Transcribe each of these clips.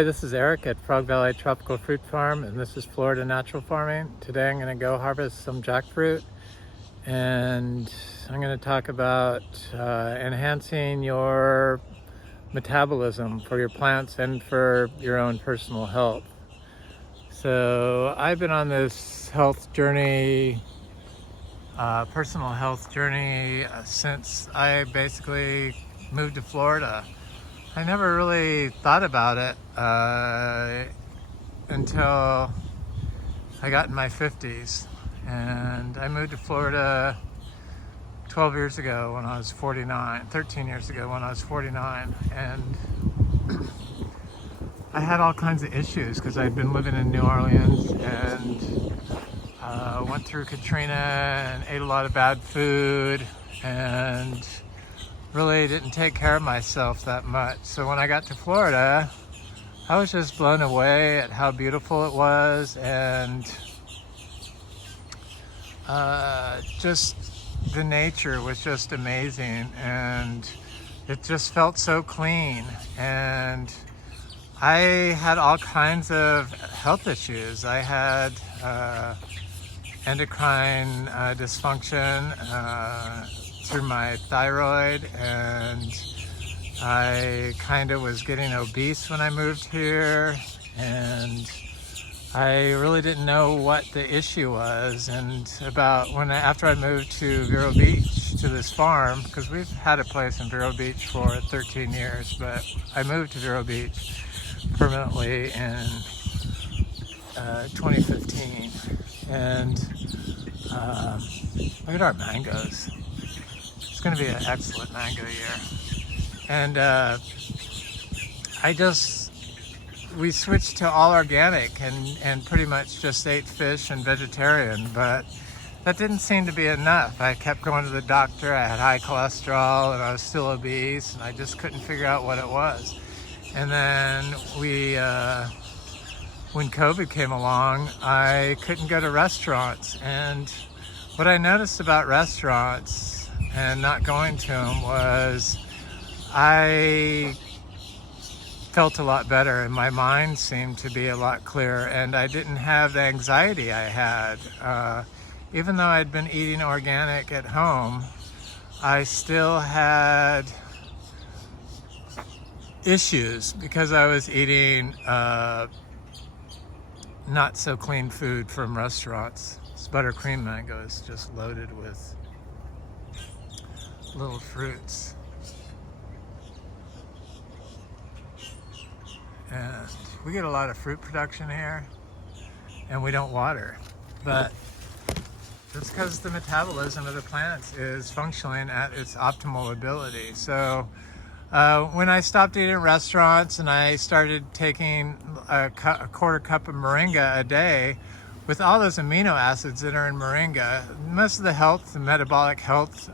Hi, this is Eric at Frog Valley Tropical Fruit Farm, and this is Florida Natural Farming. Today I'm going to go harvest some jackfruit, and I'm going to talk about enhancing your metabolism for your plants and for your own personal health. So I've been on this health journey, personal health journey, since I basically moved to Florida. I never really thought about it until I got in my 50s, and I moved to Florida 12 years ago when I was 49, 13 years ago when I was 49, and I had all kinds of issues because I'd been living in New Orleans and went through Katrina and ate a lot of bad food and really didn't take care of myself that much. So when I got to Florida, I was just blown away at how beautiful it was, and just the nature was just amazing, and it just felt so clean. And I had all kinds of health issues. I had endocrine dysfunction through my thyroid, and I kind of was getting obese when I moved here, and I really didn't know what the issue was. And after I moved to Vero Beach, to this farm, because we've had a place in Vero Beach for 13 years, but I moved to Vero Beach permanently in 2015, and look at our mangoes. It's going to be an excellent mango year. And we switched to all organic and pretty much just ate fish and vegetarian, but that didn't seem to be enough. I kept going to the doctor. I had high cholesterol and I was still obese, and I just couldn't figure out what it was. And then when COVID came along, I couldn't go to restaurants. And what I noticed about restaurants and not going to them was I felt a lot better, and my mind seemed to be a lot clearer, and I didn't have the anxiety I had. Even though I'd been eating organic at home, I still had issues because I was eating not so clean food from restaurants. This buttercream mango is just loaded with little fruits, and we get a lot of fruit production here, and we don't water, but that's because the metabolism of the plants is functioning at its optimal ability. So when I stopped eating at restaurants and I started taking a quarter cup of moringa a day, with all those amino acids that are in moringa, most of the metabolic health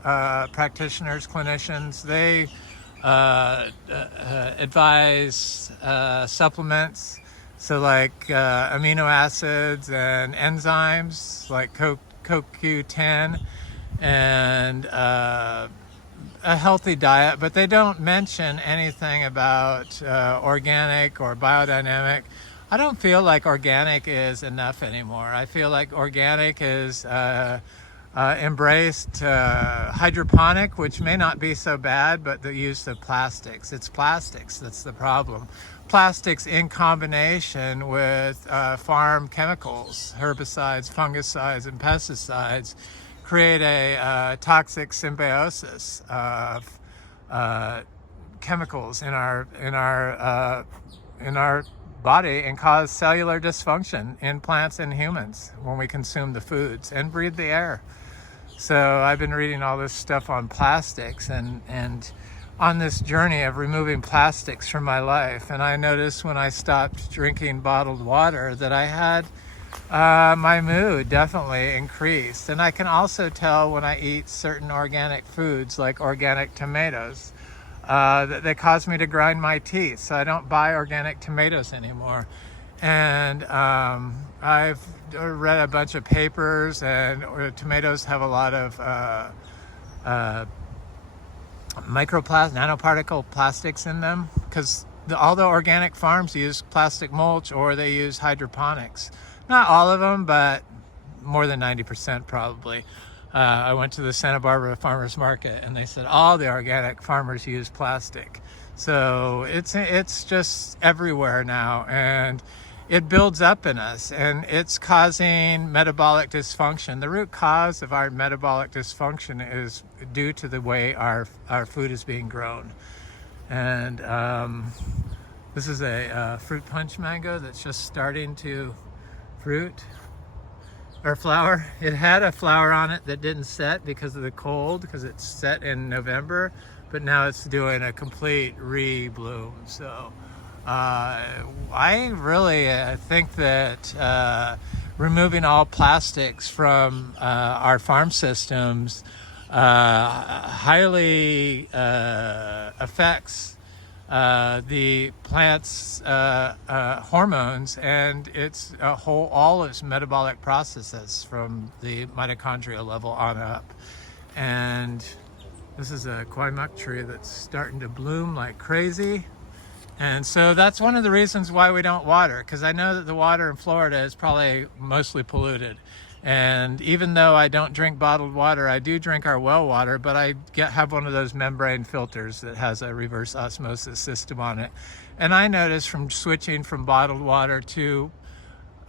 practitioners, clinicians, they advise supplements. So like amino acids and enzymes like CoQ10, and a healthy diet, but they don't mention anything about organic or biodynamic. I don't feel like organic is enough anymore. I feel like organic is embraced hydroponic, which may not be so bad, but the use of plastics. It's plastics that's the problem. Plastics in combination with farm chemicals, herbicides, fungicides, and pesticides create a toxic symbiosis of chemicals in our body, and cause cellular dysfunction in plants and humans when we consume the foods and breathe the air. So I've been reading all this stuff on plastics and on this journey of removing plastics from my life. And I noticed when I stopped drinking bottled water that I had my mood definitely increased. And I can also tell when I eat certain organic foods like organic tomatoes that they cause me to grind my teeth, so I don't buy organic tomatoes anymore. And I've read a bunch of papers, and tomatoes have a lot of nanoparticle plastics in them, because all the organic farms use plastic mulch, or they use hydroponics. Not all of them, but more than 90% probably. I went to the Santa Barbara Farmers Market, and they said all the organic farmers use plastic. So it's just everywhere now, and it builds up in us, and it's causing metabolic dysfunction. The root cause of our metabolic dysfunction is due to the way our food is being grown. And this is a fruit punch mango that's just starting to fruit or flower. It had a flower on it that didn't set because of the cold, because it's set in November, but now it's doing a complete re-bloom. So I really think that removing all plastics from our farm systems highly affects the plant's hormones and all its metabolic processes from the mitochondrial level on up. And this is a kwai tree that's starting to bloom like crazy. And so that's one of the reasons why we don't water, because I know that the water in Florida is probably mostly polluted. And even though I don't drink bottled water, I do drink our well water, but I have one of those membrane filters that has a reverse osmosis system on it. And I noticed from switching from bottled water to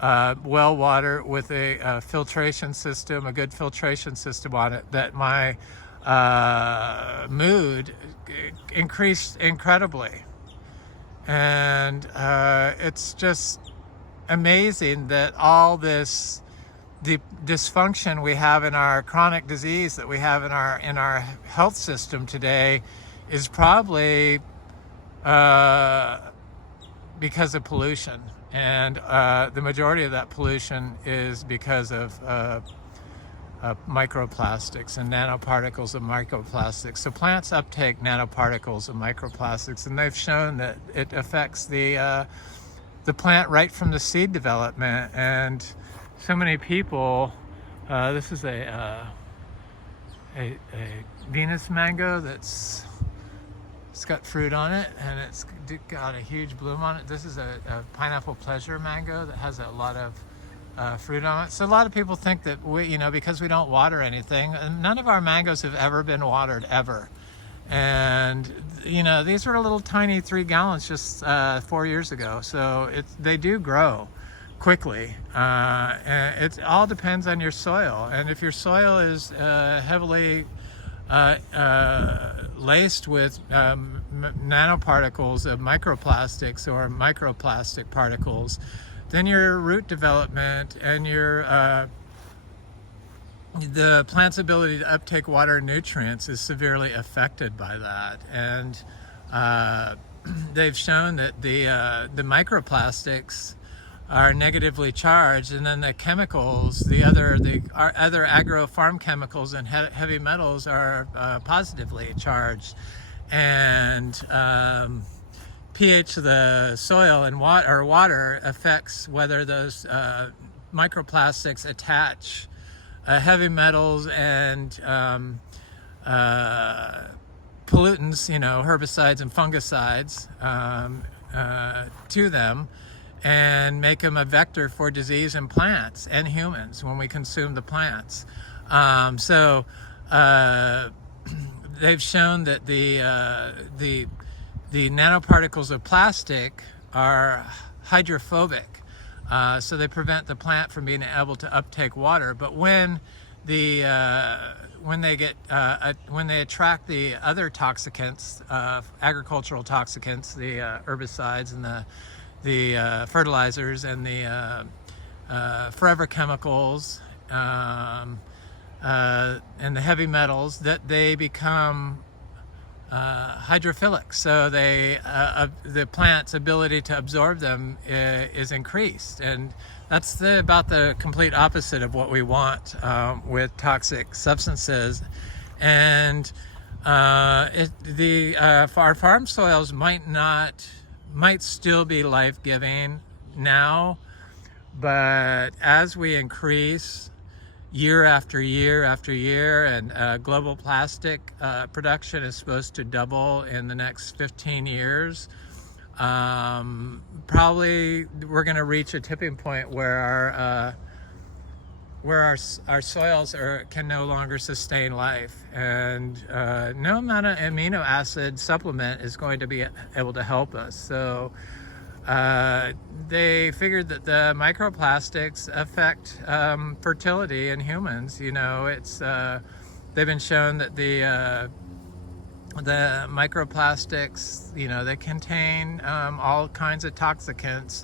well water with a filtration system, a good filtration system on it, that my mood increased incredibly. And it's just amazing that all the dysfunction we have in our chronic disease that we have in our health system today is probably because of pollution, and the majority of that pollution is because of microplastics and nanoparticles of microplastics. So plants uptake nanoparticles of microplastics, and they've shown that it affects the plant right from the seed development. And so many people, this is a Venus mango it's got fruit on it, and it's got a huge bloom on it. This is a pineapple pleasure mango that has a lot of fruit on it. So a lot of people think that because we don't water anything, and none of our mangoes have ever been watered ever. And these were little tiny 3 gallons just 4 years ago. So they do grow quickly. And it all depends on your soil. And if your soil is heavily laced with nanoparticles of microplastics or microplastic particles, then your root development and the plant's ability to uptake water and nutrients is severely affected by that. And they've shown that the microplastics are negatively charged, and then the chemicals, our other agro farm chemicals and heavy metals are positively charged. And pH of the soil and water affects whether those microplastics attach heavy metals and pollutants, herbicides and fungicides to them, and make them a vector for disease in plants and humans when we consume the plants. So they've shown that the nanoparticles of plastic are hydrophobic, so they prevent the plant from being able to uptake water. But when they attract the other toxicants, agricultural toxicants, the herbicides and the fertilizers and the forever chemicals and the heavy metals, that they become hydrophilic, so the plant's ability to absorb them is increased. And that's about the complete opposite of what we want with toxic substances. And our farm soils might still be life-giving now, but as we increase year after year after year, and global plastic production is supposed to double in the next 15 years, Probably we're going to reach a tipping point where our soils can no longer sustain life, and no amount of amino acid supplement is going to be able to help us. So they figured that the microplastics affect fertility in humans. It's they've been shown that the microplastics, they contain all kinds of toxicants,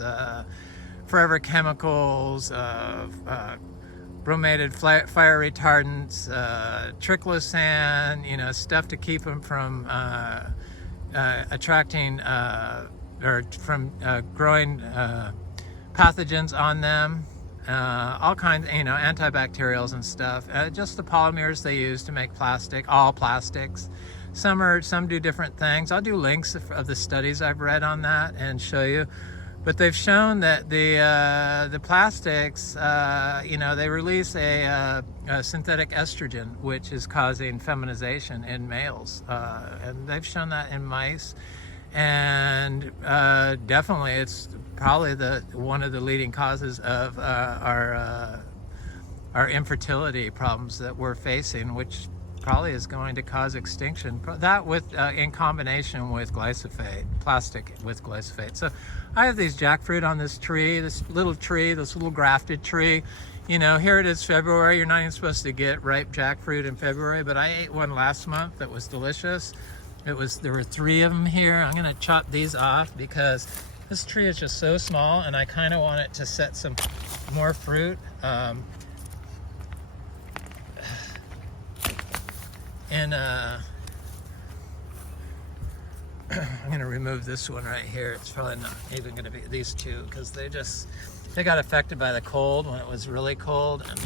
forever chemicals, bromated fire retardants, triclosan, stuff to keep them from attracting or from growing pathogens on them, all kinds, antibacterials and stuff. Just the polymers they use to make plastic, all plastics. Some do different things. I'll do links of the studies I've read on that and show you. But they've shown that the plastics, they release a synthetic estrogen, which is causing feminization in males, and they've shown that in mice. And definitely, it's probably one of the leading causes of our infertility problems that we're facing, which probably is going to cause extinction. That in combination with glyphosate, plastic with glyphosate. So I have these jackfruit on this little grafted tree. Here it is February. You're not even supposed to get ripe jackfruit in February, but I ate one last month that was delicious. There were 3 of them here. I'm gonna chop these off because this tree is just so small, and I kind of want it to set some more fruit. I'm going to remove this one right here. It's probably not even going to be these 2 because they got affected by the cold when it was really cold, and I'm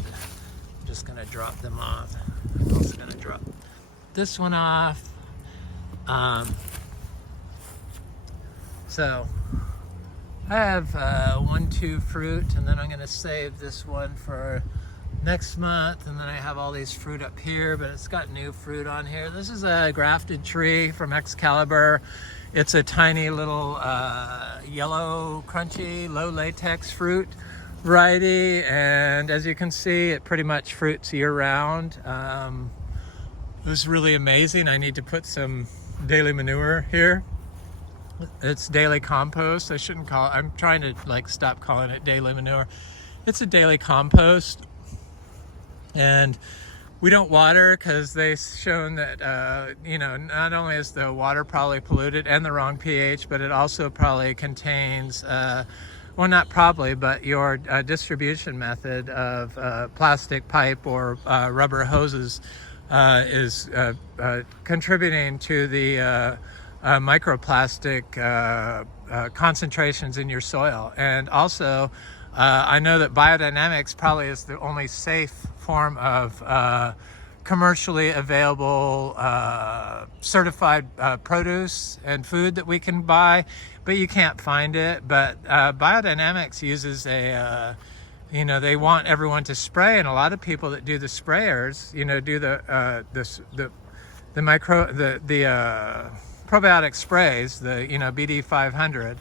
just going to drop them off. I'm also going to drop this one off. So I have 1-2 fruit, and then I'm going to save this one for next month, and then I have all these fruit up here, but it's got new fruit on here. This is a grafted tree from Excalibur. It's a tiny little yellow, crunchy, low latex fruit variety, and as you can see, it pretty much fruits year-round. It was really amazing. I need to put some daily manure here. It's daily compost. I'm trying to stop calling it daily manure. It's a daily compost. And we don't water because they've shown that, not only is the water probably polluted and the wrong pH, but it also probably contains, well, not probably, but your distribution method of plastic pipe or rubber hoses is contributing to the microplastic concentrations in your soil. And also, I know that biodynamics probably is the only safe form of commercially available certified produce and food that we can buy, but you can't find it. But biodynamics uses they want everyone to spray, and a lot of people that do the sprayers, do the probiotic sprays, the BD 500.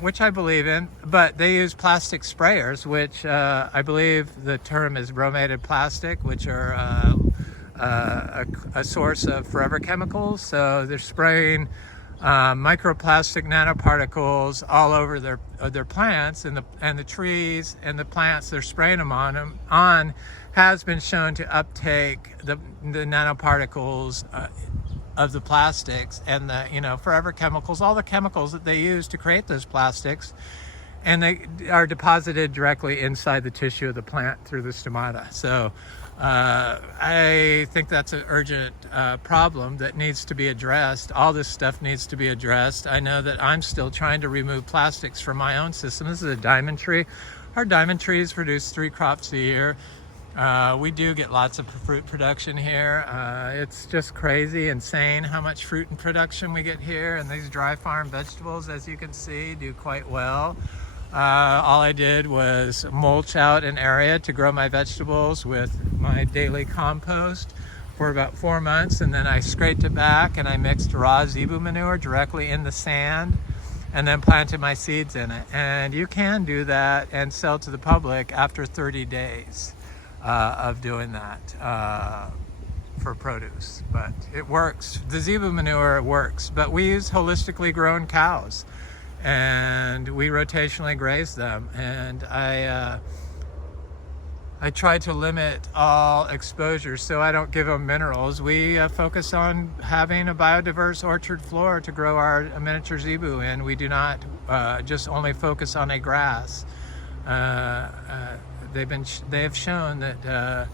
Which I believe in, but they use plastic sprayers, which I believe the term is bromated plastic, which are a source of forever chemicals. So they're spraying microplastic nanoparticles all over their plants, and the trees and the plants they're spraying them on has been shown to uptake the nanoparticles of the plastics and the forever chemicals, all the chemicals that they use to create those plastics, and they are deposited directly inside the tissue of the plant through the stomata. So I think that's an urgent problem that needs to be addressed. All this stuff needs to be addressed. I know that I'm still trying to remove plastics from my own system. This is a diamond tree. Our diamond trees produce 3 crops a year. We do get lots of fruit production here. It's just crazy, insane how much fruit and production we get here, and these dry farm vegetables, as you can see, do quite well. All I did was mulch out an area to grow my vegetables with my daily compost for about 4 months, and then I scraped it back and I mixed raw zebu manure directly in the sand, and then planted my seeds in it. And you can do that and sell to the public after 30 days of doing that for produce. But it works. The zebu manure works, but we use holistically grown cows and we rotationally graze them. And I try to limit all exposure so I don't give them minerals. We focus on having a biodiverse orchard floor to grow our miniature zebu in. We do not just only focus on a grass. They have shown that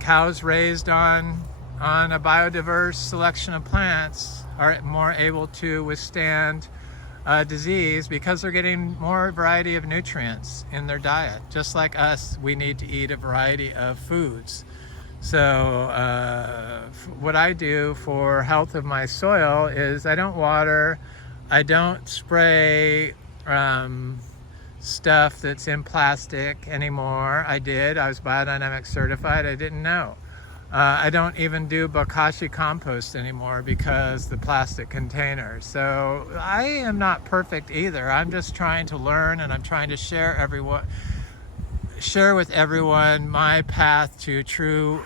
cows raised on a biodiverse selection of plants are more able to withstand disease because they're getting more variety of nutrients in their diet. Just like us, we need to eat a variety of foods. So what I do for health of my soil is I don't water, I don't spray stuff that's in plastic anymore. I was biodynamic certified. I didn't know. I don't even do bokashi compost anymore because the plastic containers. So I am not perfect either. I'm just trying to learn, and I'm trying to share with everyone my path to true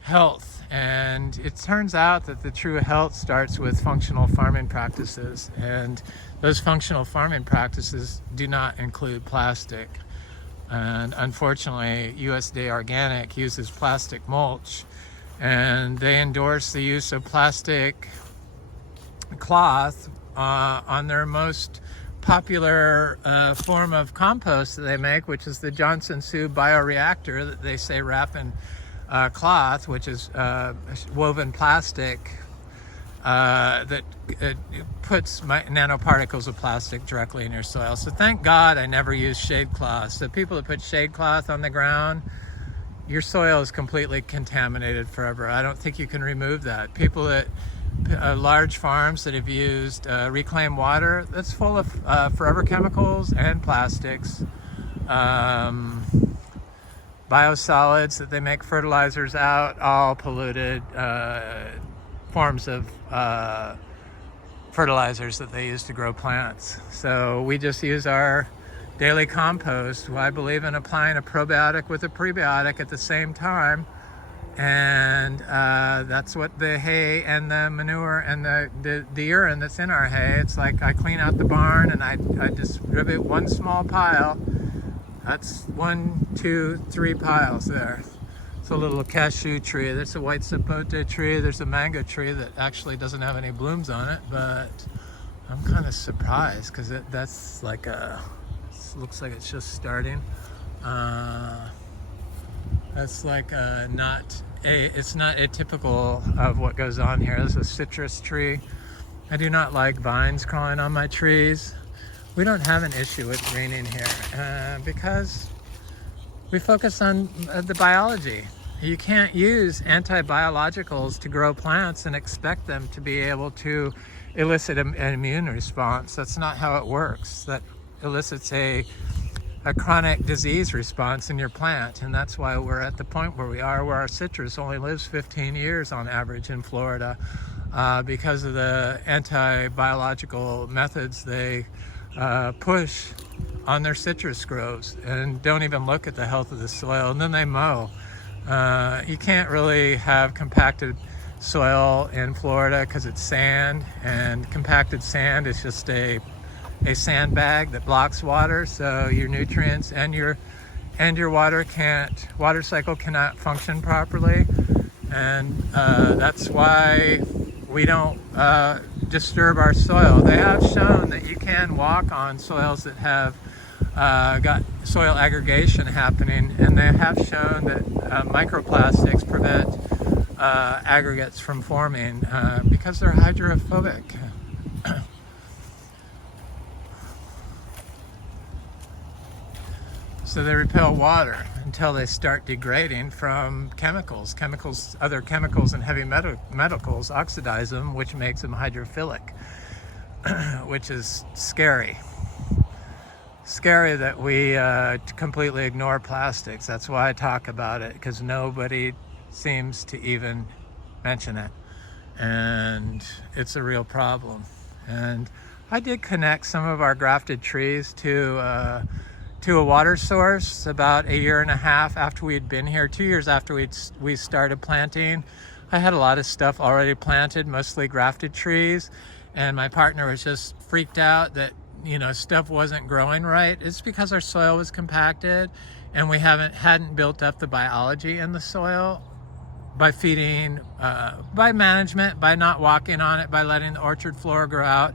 health. And it turns out that the true health starts with functional farming practices, and those functional farming practices do not include plastic. And unfortunately, USDA Organic uses plastic mulch, and they endorse the use of plastic cloth on their most popular form of compost that they make, which is the Johnson Su bioreactor that they say wrap in cloth, which is woven plastic that puts nanoparticles of plastic directly in your soil. So thank God I never used shade cloth. So people that put shade cloth on the ground, your soil is completely contaminated forever. I don't think you can remove that. People that large farms that have used reclaimed water, that's full of forever chemicals and plastics. Biosolids that they make fertilizers out, all polluted forms of fertilizers that they use to grow plants. So we just use our daily compost. I believe in applying a probiotic with a prebiotic at the same time, and that's what the hay and the manure and the urine that's in our hay, it's like I clean out the barn and I distribute one small pile. That's 1, 2, 3 piles there. It's a little cashew tree. There's a white sapote tree. There's a mango tree that actually doesn't have any blooms on it, but I'm kind of surprised because that's like looks like it's just starting. That's like it's not atypical of what goes on here. There's a citrus tree. I do not like vines crawling on my trees. We don't have an issue with greening here because we focus on the biology. You can't use anti-biologicals to grow plants and expect them to be able to elicit an immune response. That's not how it works. That elicits a chronic disease response in your plant, and that's why we're at the point where we are, where our citrus only lives 15 years on average in Florida because of the anti-biological methods they push on their citrus groves and don't even look at the health of the soil, and then they mow. You can't really have compacted soil in Florida because it's sand, and compacted sand is just a sandbag that blocks water, so your nutrients and your water cycle cannot function properly, and that's why we don't disturb our soil. They have shown that you can walk on soils that have got soil aggregation happening, and they have shown that microplastics prevent aggregates from forming because they're hydrophobic. So they repel water until they start degrading from chemicals. Other chemicals and heavy metals oxidize them, which makes them hydrophilic, which is scary. Scary that we completely ignore plastics. That's why I talk about it, because nobody seems to even mention it. And it's a real problem. And I did connect some of our grafted trees to a water source about 1.5 years after we'd been here, 2 years after we started planting. I had a lot of stuff already planted, mostly grafted trees, and my partner was just freaked out that, you know, stuff wasn't growing right. It's because our soil was compacted and we hadn't built up the biology in the soil by feeding, by management, by not walking on it, by letting the orchard floor grow out.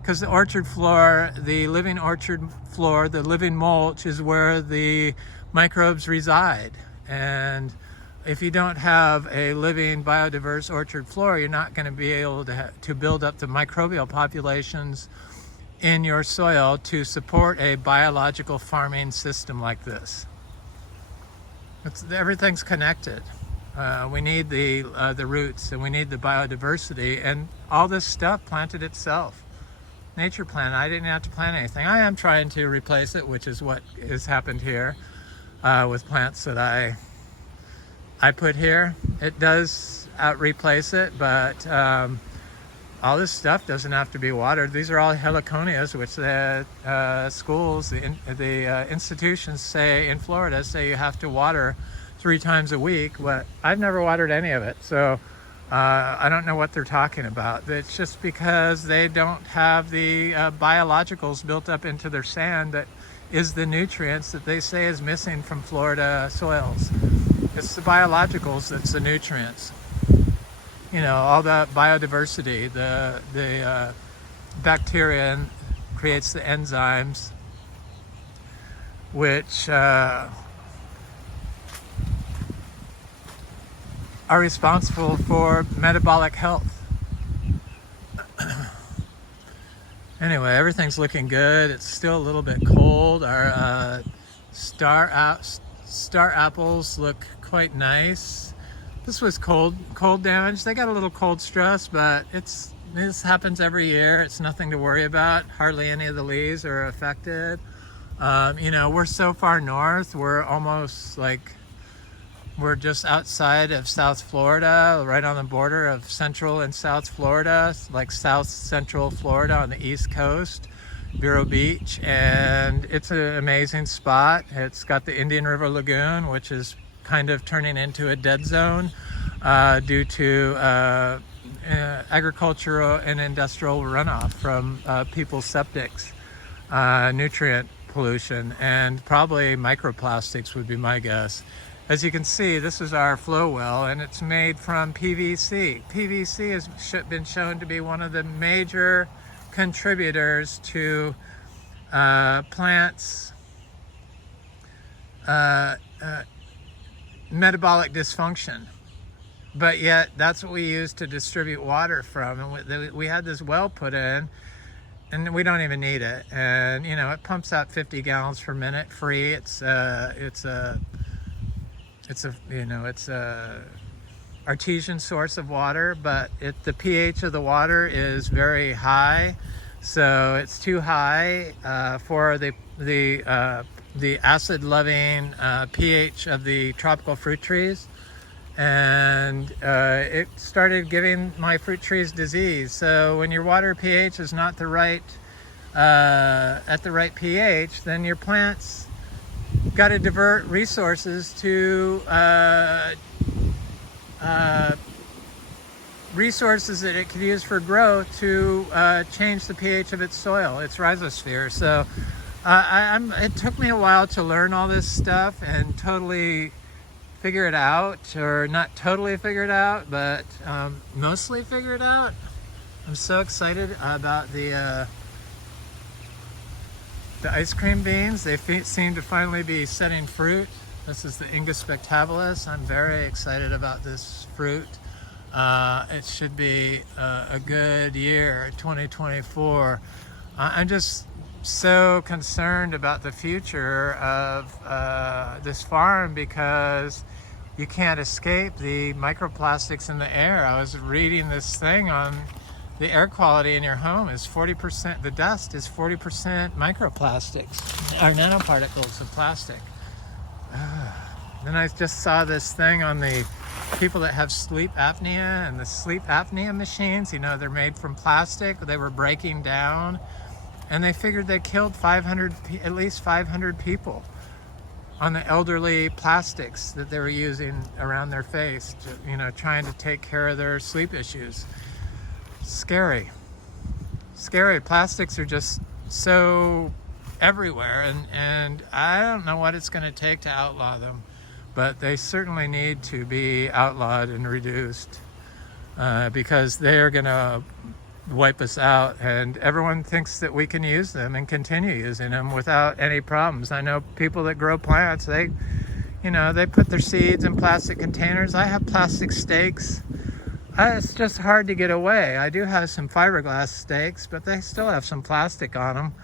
Because the orchard floor, the living orchard floor, the living mulch is where the microbes reside. And if you don't have a living biodiverse orchard floor, you're not going to be able to build up the microbial populations in your soil to support a biological farming system like this. Everything's connected. We need the roots, and we need the biodiversity, and all this stuff planted itself. Nature planted. I didn't have to plant anything. I am trying to replace it, which is what has happened here with plants that I put here. It does replace it, but all this stuff doesn't have to be watered. These are all heliconias, which the schools, the institutions say in Florida say you have to water 3 times a week. But I've never watered any of it, so I don't know what they're talking about. It's just because they don't have the biologicals built up into their sand that is the nutrients that they say is missing from Florida soils. It's the biologicals that's the nutrients. You know, all the biodiversity, the bacteria creates the enzymes, which are responsible for metabolic health. Anyway, everything's looking good. It's still a little bit cold. Our star apples look quite nice. This was cold damage. They got a little cold stress, but this happens every year. It's nothing to worry about. Hardly any of the leaves are affected. You know, we're so far north. We're just outside of South Florida, right on the border of Central and South Florida, like South Central Florida on the East Coast, Vero Beach, and it's an amazing spot. It's got the Indian River Lagoon, which is kind of turning into a dead zone due to agricultural and industrial runoff from people's septics, nutrient pollution, and probably microplastics would be my guess. As you can see, this is our flow well, and it's made from PVC. PVC has been shown to be one of the major contributors to plants' metabolic dysfunction. But yet, that's what we use to distribute water from. And we had this well put in, and we don't even need it. And you know, it pumps out 50 gallons per minute free. It's a artesian source of water, but the pH of the water is very high, so it's too high for the acid-loving pH of the tropical fruit trees, and it started giving my fruit trees disease. So when your water pH is not the right at the right pH, then your plants got to divert resources to resources that it could use for growth to change the pH of its soil, its rhizosphere. So it took me a while to learn all this stuff and totally figure it out, or not totally figure it out, but mostly figure it out. I'm so excited about the ice cream beans. They seem to finally be setting fruit. This is the Ingus spectabilis. I'm very excited about this fruit. It should be a good year, 2024. I'm just so concerned about the future of this farm, because you can't escape the microplastics in the air. I was reading this thing on the air quality in your home is 40%, the dust is 40% microplastics, or nanoparticles of plastic. Then I just saw this thing on the people that have sleep apnea, and the sleep apnea machines, they're made from plastic. They were breaking down, and they figured they killed at least 500 people on the elderly plastics that they were using around their face, trying to take care of their sleep issues. Scary. Plastics are just so everywhere, and I don't know what it's going to take to outlaw them, but they certainly need to be outlawed and reduced, because they are going to wipe us out, and everyone thinks that we can use them and continue using them without any problems. I know people that grow plants, they put their seeds in plastic containers. I have plastic stakes. It's just hard to get away. I do have some fiberglass stakes, but they still have some plastic on them,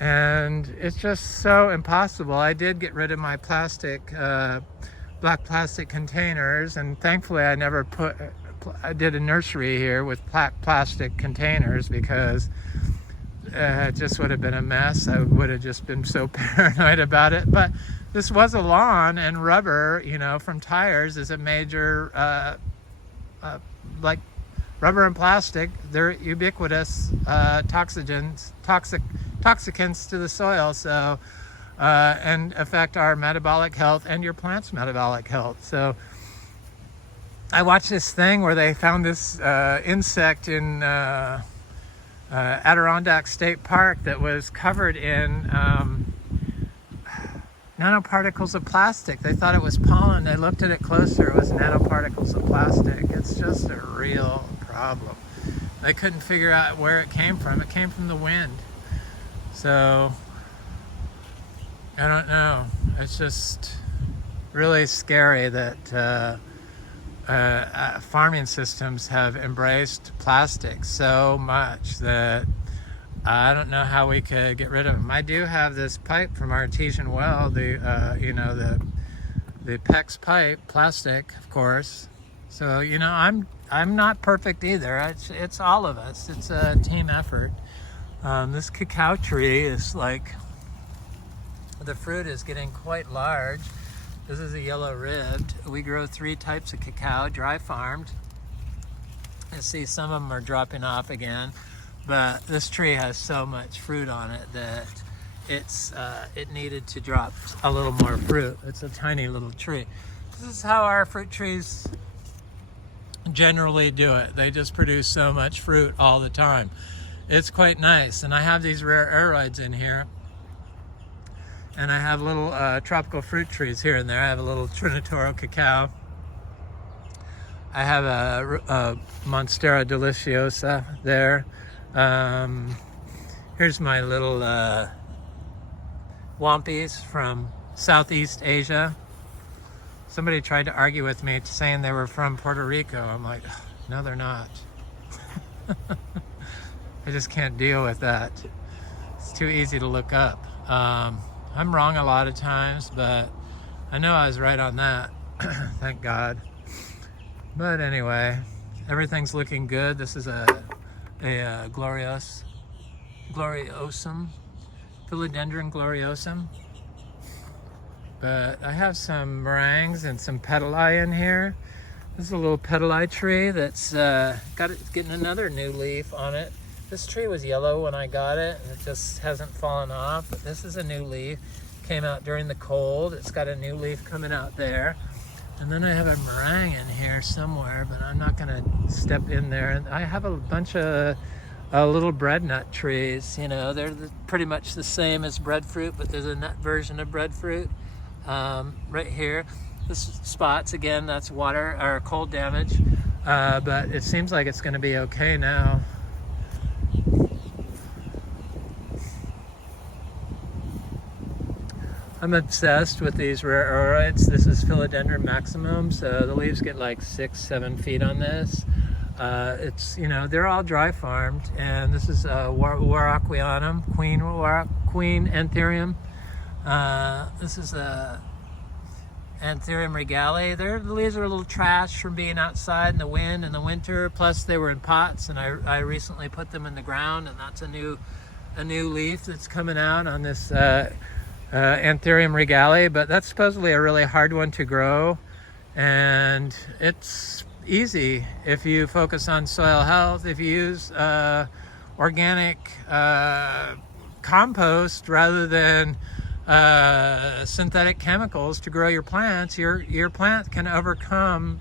and it's just so impossible. I did get rid of my black plastic containers, and thankfully I did a nursery here with plastic containers, because it just would have been a mess. I would have just been so paranoid about it. But this was a lawn, and rubber, from tires is a major, like rubber and plastic, they're ubiquitous toxicants to the soil, so and affect our metabolic health and your plant's metabolic health. So I watched this thing where they found this insect in Adirondack State Park that was covered in nanoparticles of plastic. They thought it was pollen. They looked at it closer. It was nanoparticles of plastic. It's just a real problem. They couldn't figure out where it came from. It came from the wind. So I don't know. It's just really scary that farming systems have embraced plastic so much that I don't know how we could get rid of them. I do have this pipe from Artesian Well, the PEX pipe, plastic, of course. So I'm not perfect either. It's all of us. It's a team effort. This cacao tree is the fruit is getting quite large. This is a yellow ribbed. We grow 3 types of cacao, dry farmed. You see some of them are dropping off again, but this tree has so much fruit on it that it needed to drop a little more fruit. It's a tiny little tree. This is how our fruit trees generally do it. They just produce so much fruit all the time. It's quite nice. And I have these rare aroids in here. And I have little tropical fruit trees here and there. I have a little Trinitoro cacao. I have a Monstera deliciosa there. Here's my little Wampies from Southeast Asia. Somebody tried to argue with me saying they were from Puerto Rico. I'm like, no, they're not. I just can't deal with that. It's too easy to look up. I'm wrong a lot of times, but I know I was right on that. Thank God. But anyway, everything's looking good. This is a gloriosum, philodendron gloriosum. But I have some meringues and some petali in here. This is a little petali tree that's getting another new leaf on it. This tree was yellow when I got it, and it just hasn't fallen off. But this is a new leaf. Came out during the cold. It's got a new leaf coming out there. And then I have a meringue in here somewhere, but I'm not going to step in there. And I have a bunch of little breadnut trees. They're pretty much the same as breadfruit, but there's a nut version of breadfruit right here. This spots, again, that's water or cold damage, but it seems like it's going to be okay now. I'm obsessed with these rare aroids. This is Philodendron maximum, so the leaves get like 6-7 feet on this. It's they're all dry farmed, and this is Warocquianum, Queen Anthurium. This is Anthurium regale. The leaves are a little trash from being outside in the wind in the winter. Plus, they were in pots, and I recently put them in the ground, and that's a new leaf that's coming out on this Anthurium regale. But that's supposedly a really hard one to grow, And it's easy if you focus on soil health, if you use organic compost rather than synthetic chemicals to grow your plants. Your plant can overcome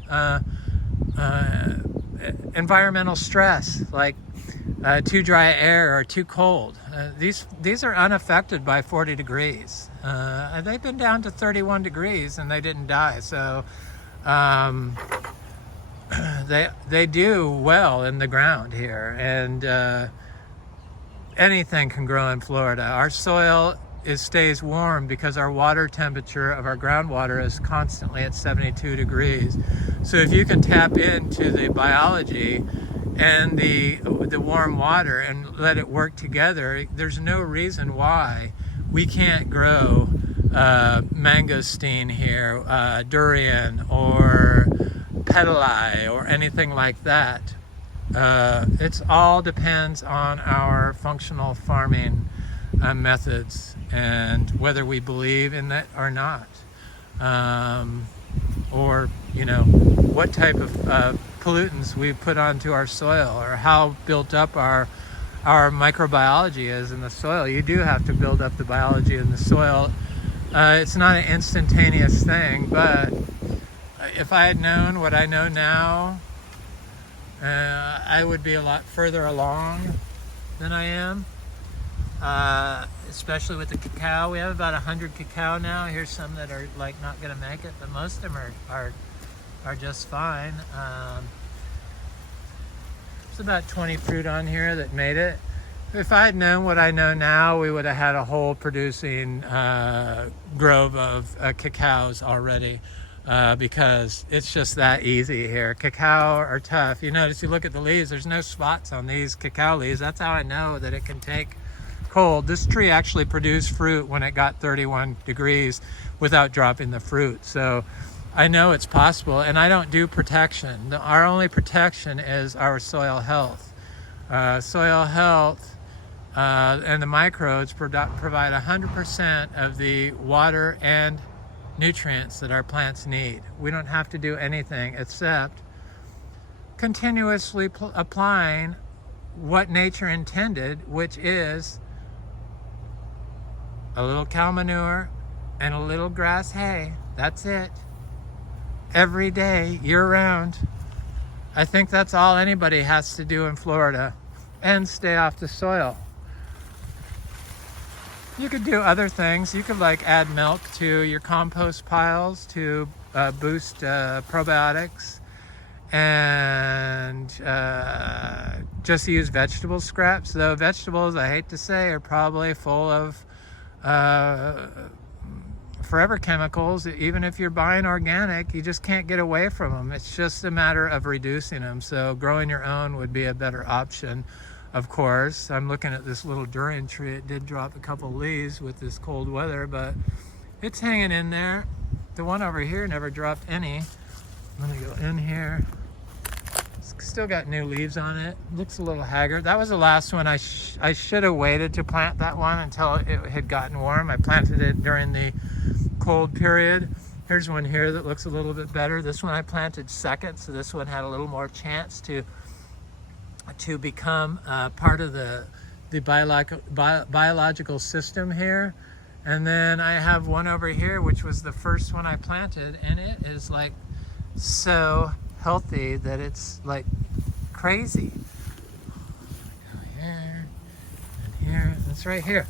environmental stress like too dry air or too cold. These are unaffected by 40 degrees. They've been down to 31 degrees and they didn't die. So they do well in the ground here, and anything can grow in Florida. Our soil stays warm because our water temperature of our groundwater is constantly at 72 degrees. So if you can tap into the biology and the warm water and let it work together, there's no reason why we can't grow mangosteen here, durian or petali or anything like that. It all depends on our functional farming methods and whether we believe in that or not, or what type of pollutants we put onto our soil, or how built up our microbiology is in the soil. You do have to build up the biology in the soil. It's not an instantaneous thing, but if I had known what I know now, I would be a lot further along than I am, especially with the cacao. We have about 100 cacao now. Here's some that are like not going to make it, but most of them are just fine. There's about 20 fruit on here that made it. If I had known what I know now, we would have had a whole producing grove of cacaos already. Because it's just that easy here. Cacao are tough. You notice, you look at the leaves, there's no spots on these cacao leaves. That's how I know that it can take cold. This tree actually produced fruit when it got 31 degrees without dropping the fruit. So I know it's possible, and I don't do protection. Our only protection is our soil health. Soil health and the microbes provide 100% of the water and nutrients that our plants need. We don't have to do anything except continuously applying what nature intended, which is a little cow manure and a little grass hay. That's it. Every day, year round. I think that's all anybody has to do in Florida, and stay off the soil. You could do other things. You could add milk to your compost piles to boost probiotics, and just use vegetable scraps. Though vegetables, I hate to say, are probably full of forever chemicals. Even if you're buying organic, you just can't get away from them. It's just a matter of reducing them. So growing your own would be a better option. Of course, I'm looking at this little durian tree. It did drop a couple leaves with this cold weather, but it's hanging in there. The one over here never dropped any. I'm gonna go in here. It's still got new leaves on it. Looks a little haggard. That was the last one. I should have waited to plant that one until it had gotten warm. I planted it during the cold period. Here's one here that looks a little bit better. This one I planted second, so this one had a little more chance to become part of the biological system here. And then I have one over here, which was the first one I planted, and it is so healthy that it's crazy. Here and here, it's right here.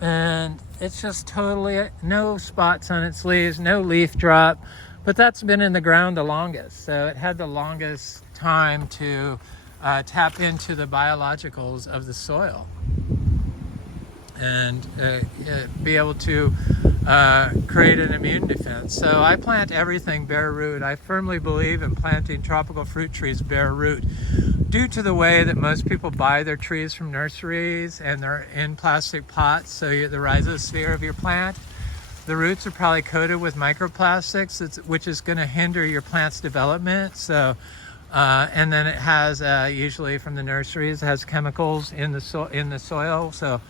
And it's just totally no spots on its leaves, no leaf drop, but that's been in the ground the longest. So it had the longest time to tap into the biologicals of the soil and be able to create an immune defense. So I plant everything bare root. I firmly believe in planting tropical fruit trees bare root, due to the way that most people buy their trees from nurseries and they're in plastic pots. So the rhizosphere of your plant, the roots are probably coated with microplastics, which is going to hinder your plant's development. So and then it has usually from the nurseries, it has chemicals in the soil. So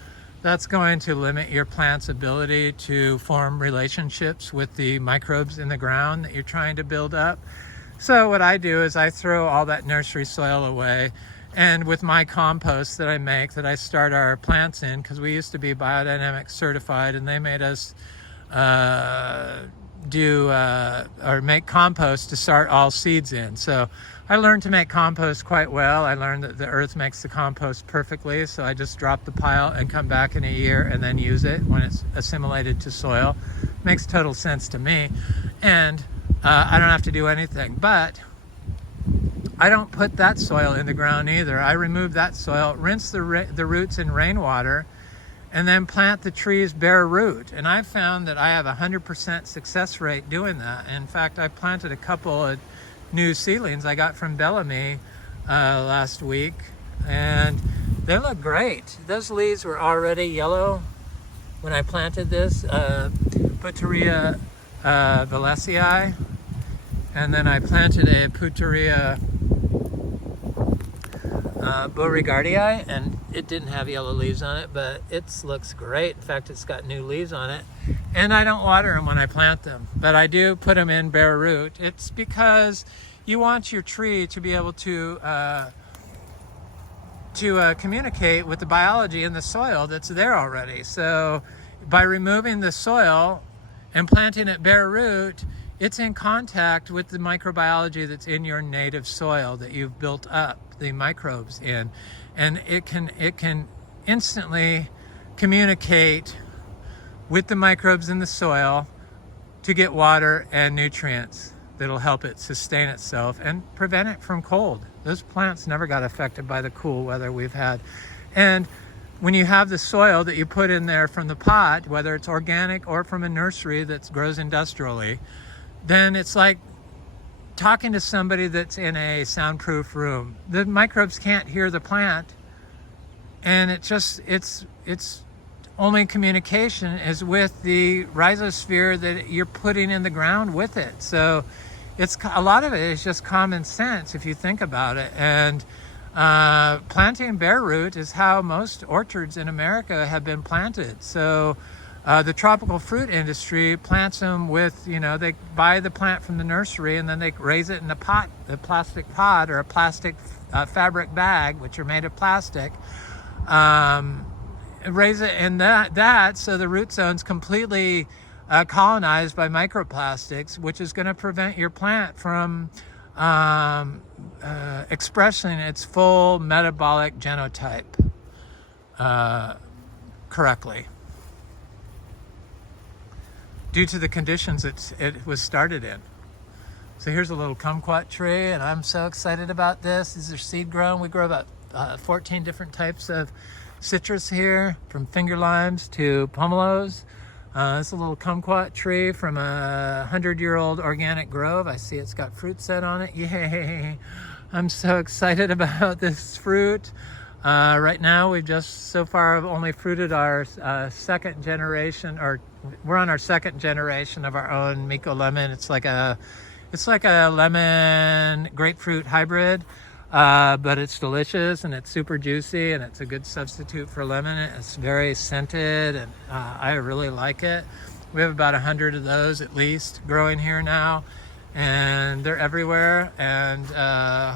that's going to limit your plant's ability to form relationships with the microbes in the ground that you're trying to build up. So what I do is I throw all that nursery soil away, and with my compost that I make, that I start our plants in, because we used to be biodynamic certified, and they made us or make compost to start all seeds in. So I learned to make compost quite well. I learned that the earth makes the compost perfectly, so I just drop the pile and come back in a year and then use it when it's assimilated to soil. Makes total sense to me, and I don't have to do anything. But I don't put that soil in the ground either. I remove that soil, rinse the roots in rainwater, and then plant the trees bare root. And I've found that I have a 100% success rate doing that. In fact, I planted a couple of new seedlings I got from Bellamy last week, and they look great. Those leaves were already yellow when I planted this, Puteria Valencii, and then I planted a Puteria Beauregardii, and it didn't have yellow leaves on it, but it looks great. In fact, it's got new leaves on it, and I don't water them when I plant them, but I do put them in bare root. It's because you want your tree to be able to communicate with the biology in the soil that's there already. So by removing the soil and planting it bare root, it's in contact with the microbiology that's in your native soil that you've built up the microbes in, and it can instantly communicate with the microbes in the soil to get water and nutrients that'll help it sustain itself and prevent it from cold. Those plants never got affected by the cool weather we've had. And when you have the soil that you put in there from the pot, whether it's organic or from a nursery that grows industrially, then it's like talking to somebody that's in a soundproof room. The microbes can't hear the plant, and it's only communication is with the rhizosphere that you're putting in the ground with it. So it's a lot of it is just common sense if you think about it. And planting bare root is how most orchards in America have been planted. So the tropical fruit industry plants them with, they buy the plant from the nursery and then they raise it in a plastic pot or a plastic fabric bag, which are made of plastic. Raise it in that so the root zone's completely colonized by microplastics, which is going to prevent your plant from expressing its full metabolic genotype correctly, due to the conditions it was started in. So here's a little kumquat tree, and I'm so excited about this. These are seed grown. We grow about 14 different types of citrus here, from finger limes to pomelos. It's a little kumquat tree from a 100-year-old organic grove. I see it's got fruit set on it. Yay! I'm so excited about this fruit. Right now, we've just so far only fruited our second generation, or we're on our second generation of our own Miko lemon. It's like a lemon grapefruit hybrid, but it's delicious and it's super juicy and it's a good substitute for lemon. It's very scented, and I really like it. We have about 100 of those at least growing here now, and they're everywhere. And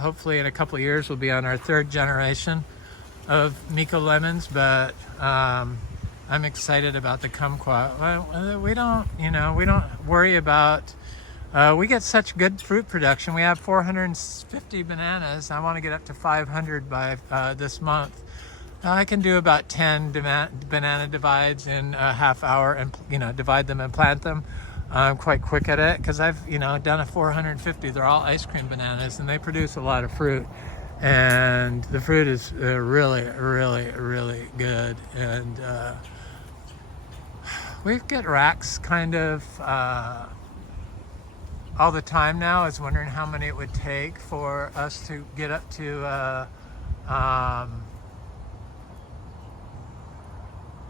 hopefully in a couple of years we'll be on our third generation of Miko lemons, but I'm excited about the kumquat. Well, we don't worry about, we get such good fruit production. We have 450 bananas. I want to get up to 500 by this month. I can do about 10 banana divides in a half hour and, divide them and plant them. I'm quite quick at it because I've, done a 450. They're all ice cream bananas and they produce a lot of fruit. And the fruit is really, really, really good. And we get racks kind of all the time now. I was wondering how many it would take for us to get up to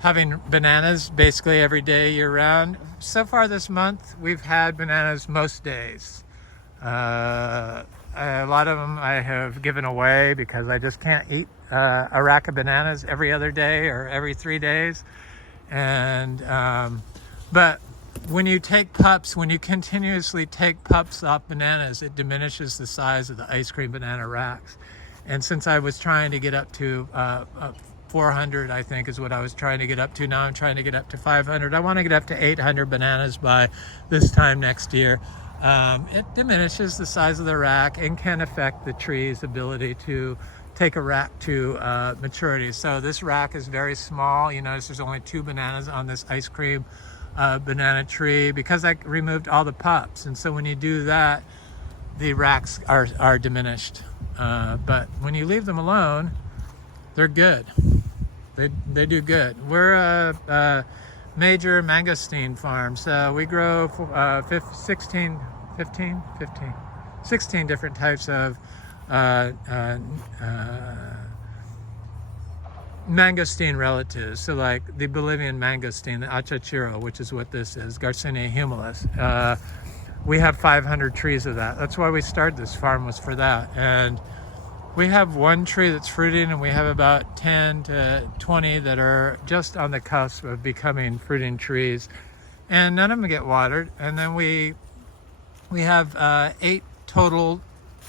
having bananas basically every day year round. So far this month, we've had bananas most days. A lot of them I have given away because I just can't eat a rack of bananas every other day or every 3 days. And but when you continuously take pups off bananas, it diminishes the size of the ice cream banana racks. And since I was trying to get up to 400, I think is what I was trying to get up to. Now I'm trying to get up to 500. I want to get up to 800 bananas by this time next year. It diminishes the size of the rack and can affect the tree's ability to take a rack to maturity. So this rack is very small. You notice there's only 2 bananas on this ice cream banana tree because I removed all the pups. And so when you do that, the racks are diminished. But when you leave them alone, they're good. They do good. We're a major mangosteen farm, so we grow 16 different types of mangosteen relatives. So like the Bolivian mangosteen, the achachiro, which is what this is, Garcinia humilis. We have 500 trees of that. That's why we started this farm, was for that. And we have 1 tree that's fruiting, and we have about 10 to 20 that are just on the cusp of becoming fruiting trees. And none of them get watered. And then we have 8 total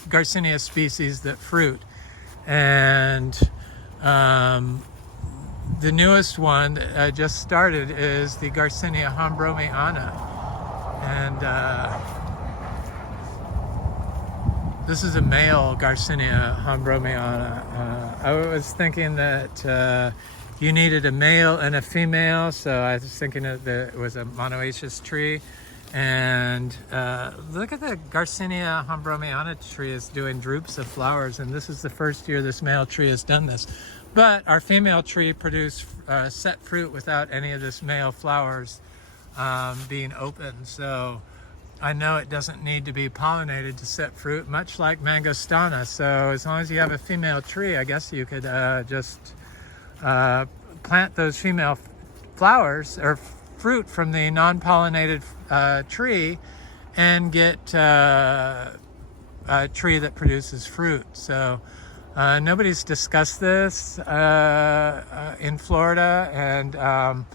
Garcinia species that fruit. And the newest one that just started is the Garcinia hombromiana. And this is a male Garcinia hombromiana. I was thinking that you needed a male and a female, so I was thinking that it was a monoecious tree. And look at the Garcinia hombromiana tree is doing droops of flowers, and this is the first year this male tree has done this. But our female tree produced set fruit without any of this male flowers being open. So I know it doesn't need to be pollinated to set fruit, much like mangostana. So as long as you have a female tree, I guess you could just plant those female flowers or fruit from the non-pollinated tree and get a tree that produces fruit. So nobody's discussed this in Florida, and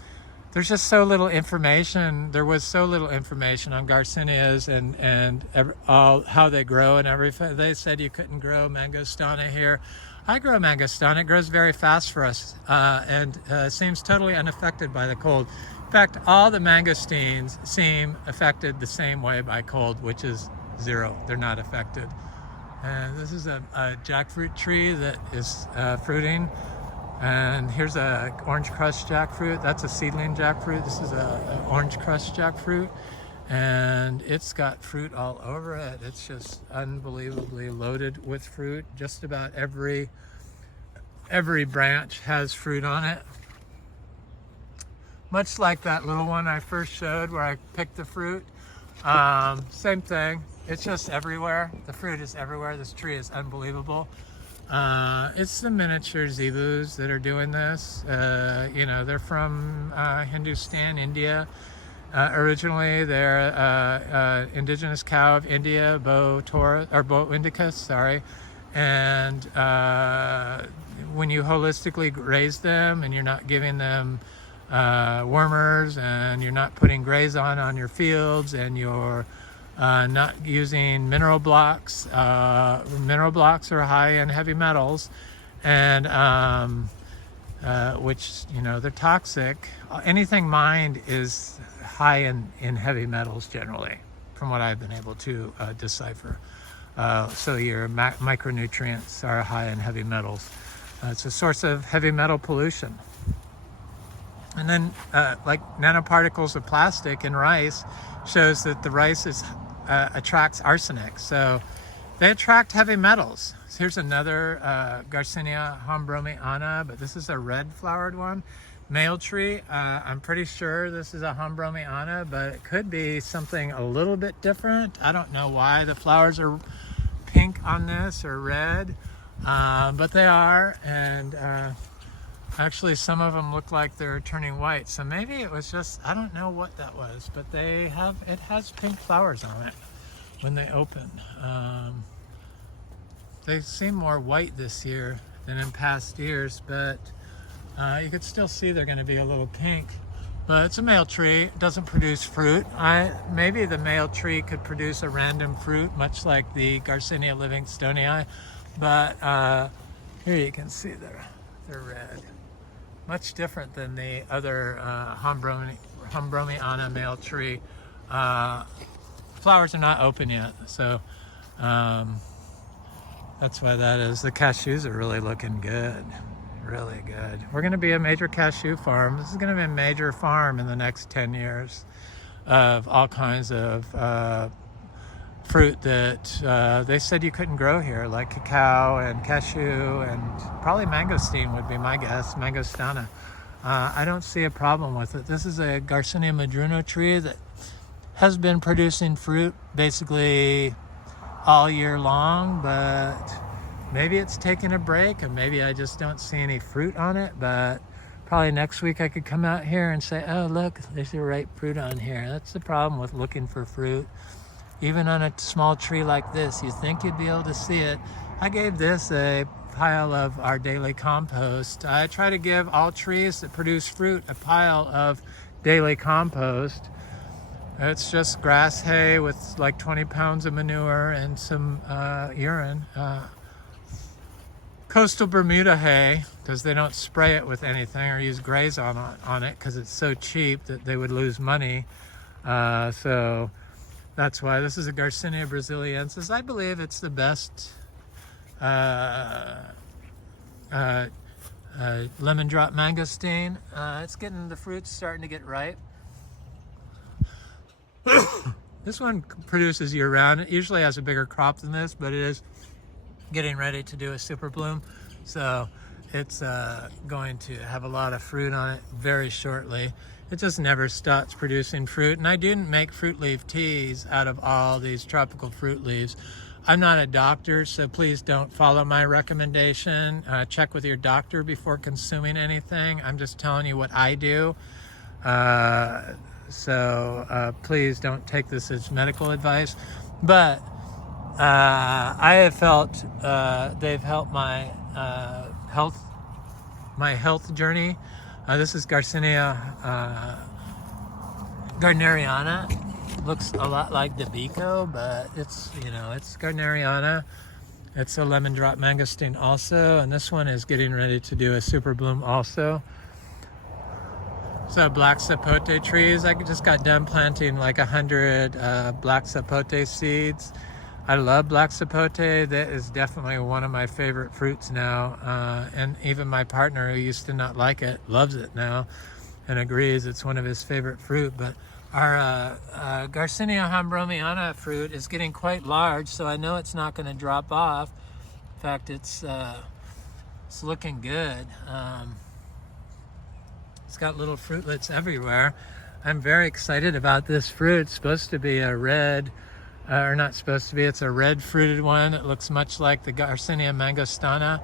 there's just so little information. There was so little information on Garcinias and all how they grow and everything. They said you couldn't grow mangostana here. I grow mangostana. It grows very fast for us and seems totally unaffected by the cold. In fact, all the mangosteens seem affected the same way by cold, which is 0. They're not affected. And this is a jackfruit tree that is fruiting. And here's a orange crust jackfruit. That's a seedling jackfruit. This is a orange crust jackfruit, and it's got fruit all over it. It's just unbelievably loaded with fruit. Just about every branch has fruit on it. Much like that little one I first showed where I picked the fruit. Same thing. It's just everywhere. The fruit is everywhere. This tree is unbelievable. It's the miniature zebus that are doing this. You know, they're from Hindustan, India. Originally, they're indigenous cow of India, Bo indicus, sorry. And when you holistically raise them and you're not giving them wormers and you're not putting graze on your fields and you're not using mineral blocks. Mineral blocks are high in heavy metals, and which, you know, they're toxic. Anything mined is high in heavy metals generally, from what I've been able to decipher. So your micronutrients are high in heavy metals. It's a source of heavy metal pollution. And then like nanoparticles of plastic in rice shows that the rice attracts arsenic. So they attract heavy metals. So here's another Garcinia hombromiana, but this is a red flowered one. Male tree. I'm pretty sure this is a hombromiana, but it could be something a little bit different. I don't know why the flowers are pink on this or red, but they are. And actually, some of them look like they're turning white. So maybe it was just, I don't know what that was, but it has pink flowers on it when they open. they seem more white this year than in past years, but you could still see they're going to be a little pink. But it's a male tree. It doesn't produce fruit. Maybe the male tree could produce a random fruit, much like the Garcinia livingstonii. But here you can see they're red. Much different than the other Humbromiana male tree. Flowers are not open yet, so that's why that is. The cashews are really looking good. Really good. We're going to be a major cashew farm. This is going to be a major farm in the next 10 years of all kinds of fruit that they said you couldn't grow here, like cacao and cashew and probably mangosteen would be my guess, mangostana. I don't see a problem with it. This is a Garcinia madruno tree that has been producing fruit basically all year long, but maybe it's taking a break and maybe I just don't see any fruit on it. But probably next week I could come out here and say, oh look, there's the ripe fruit on here. That's the problem with looking for fruit. Even on a small tree like this, you think you'd be able to see it. I gave this a pile of our daily compost. I try to give all trees that produce fruit a pile of daily compost. It's just grass hay with like 20 pounds of manure and some urine. Coastal Bermuda hay, because they don't spray it with anything or use graze on it because it's so cheap that they would lose money. So that's why this is a Garcinia brasiliensis. I believe it's the best lemon drop mangosteen. It's getting, the fruit's starting to get ripe. This one produces year round. It usually has a bigger crop than this, but it is getting ready to do a super bloom. So it's going to have a lot of fruit on it very shortly. It just never stops producing fruit. And I didn't make fruit leaf teas out of all these tropical fruit leaves. I'm not a doctor, so please don't follow my recommendation. Check with your doctor before consuming anything. I'm just telling you what I do. So please don't take this as medical advice. But I have felt they've helped my health journey. This is Garcinia gardneriana. Looks a lot like Dabico, but it's Gardneriana. It's a lemon drop mangosteen also, and this one is getting ready to do a super bloom also. So black sapote trees. I just got done planting like 100 black sapote seeds. I love black sapote. That is definitely one of my favorite fruits now. And even my partner, who used to not like it, loves it now and agrees it's one of his favorite fruit. But our Garcinia humbromiana fruit is getting quite large, so I know it's not going to drop off. In fact, it's looking good. It's got little fruitlets everywhere. I'm very excited about this fruit. It's supposed to be a red, or not supposed to be, it's a red fruited one. It looks much like the Garcinia mangostana.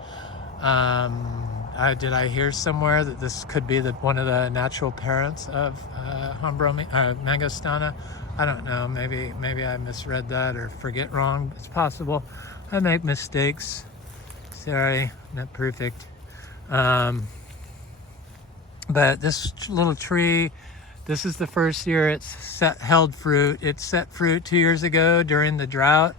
Did I hear somewhere that this could be one of the natural parents of mangostana? I don't know. Maybe I misread that or forget wrong. It's possible. I make mistakes. Sorry, not perfect. But this little tree, this is the first year it's held fruit. It set fruit 2 years ago during the drought.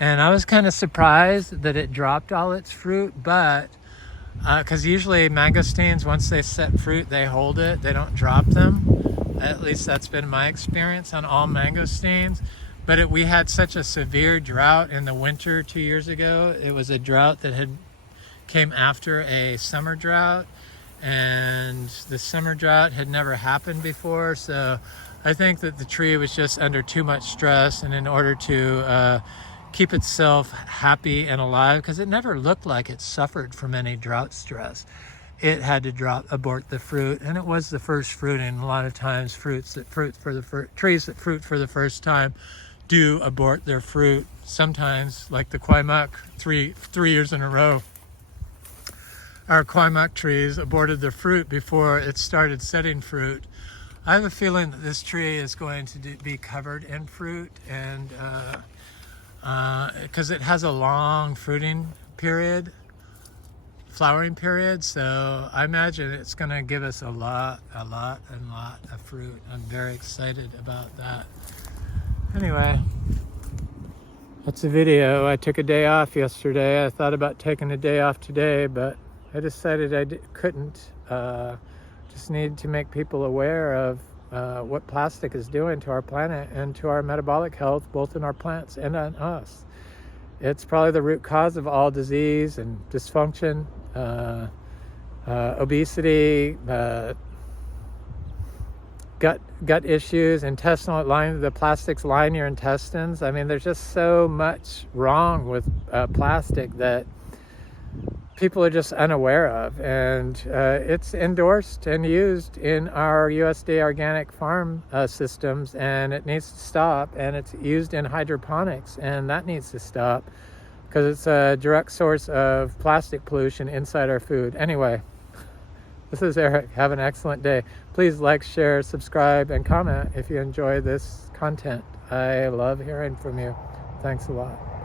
And I was kind of surprised that it dropped all its fruit, but because usually mangosteens, once they set fruit, they hold it. They don't drop them. At least that's been my experience on all mangosteens. But we had such a severe drought in the winter 2 years ago. It was a drought that came after a summer drought. And the summer drought had never happened before, so I think that the tree was just under too much stress, and in order to keep itself happy and alive, because it never looked like it suffered from any drought stress, it had to abort the fruit. And it was the first fruiting. A lot of times trees that fruit for the first time do abort their fruit. Sometimes, like the Quaimuc, three years in a row, our Quaimuc trees aborted their fruit before it started setting fruit. I have a feeling that this tree is going to be covered in fruit, and because it has a long fruiting period, flowering period. So I imagine it's going to give us a lot of fruit. I'm very excited about that. Anyway, that's a video. I took a day off yesterday. I thought about taking a day off today, but I decided I couldn't. Just need to make people aware of what plastic is doing to our planet and to our metabolic health, both in our plants and on us. It's probably the root cause of all disease and dysfunction, obesity, gut issues, intestinal line. The plastics line your intestines. I mean, there's just so much wrong with plastic that people are just unaware of, and it's endorsed and used in our USDA organic farm systems, and it needs to stop. And it's used in hydroponics, and that needs to stop because it's a direct source of plastic pollution inside our food. Anyway, this is Eric. Have an excellent day. Please like, share, subscribe, and comment if you enjoy this content. I love hearing from you. Thanks a lot.